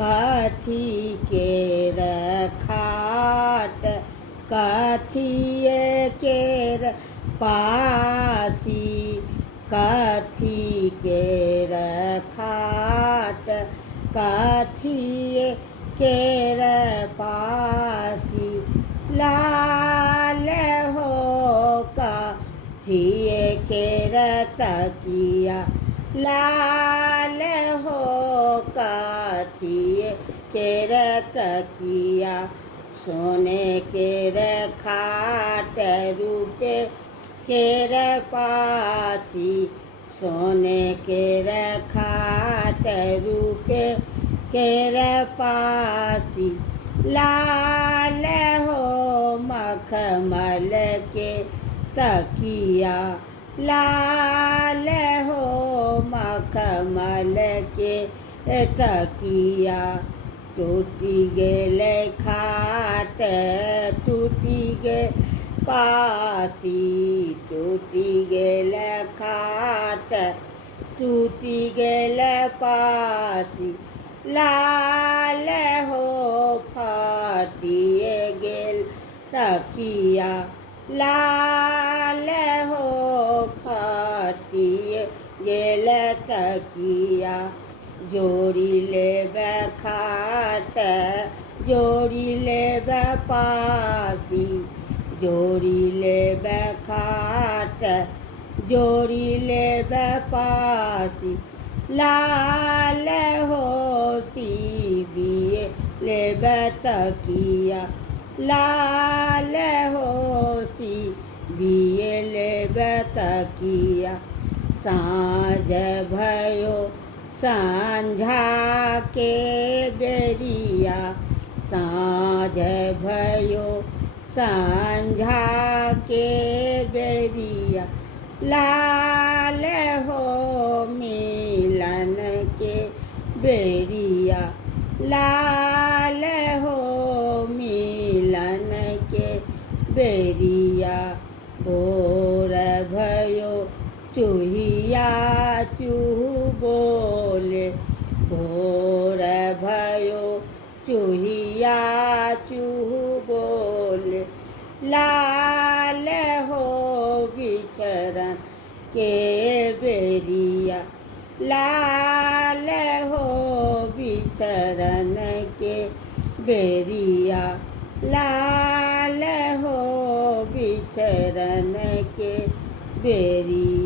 कथी के रखाट कथिए केर पासी कथी के रखाट कथिए केर पासी लाल हो कथिए केर तकिया लाल हो कथिए केर तकिया सोने केर खाट रूपे केर पासी सोने केर खाट रूपे केर पासी लाल हो मखमल के तकिया लाल हो मखमल के तकिया टूटी गेलै खाट टूटी गे पासी टूटी गेलै खाट टूटी गेलै पासी लाल हो फाटिए गेल तकिया लाल हो फाटिए गेल तकिया जोड़ी लेबै खाट जोड़ी लेबै पासी जोड़ी लेबै खाट जोड़ी लेबै पासी लाल हो सीबिए लेबै तकिया लाल हो सीबिए लेबै तकिया साँझ भयो साँझा के बेरिया साँझ भयो साँझा के बेरिया लाल हो मिलन के बेरिया लाल हो मिलन के बेरिया भोर भयो चूहिया चूहू बोले भोर भयो चूहिया चूहू बोले लाल हो बिचरण के बेरिया लाल हो बिचरण के बेरिया लाल हो बिचरण के बेरिया।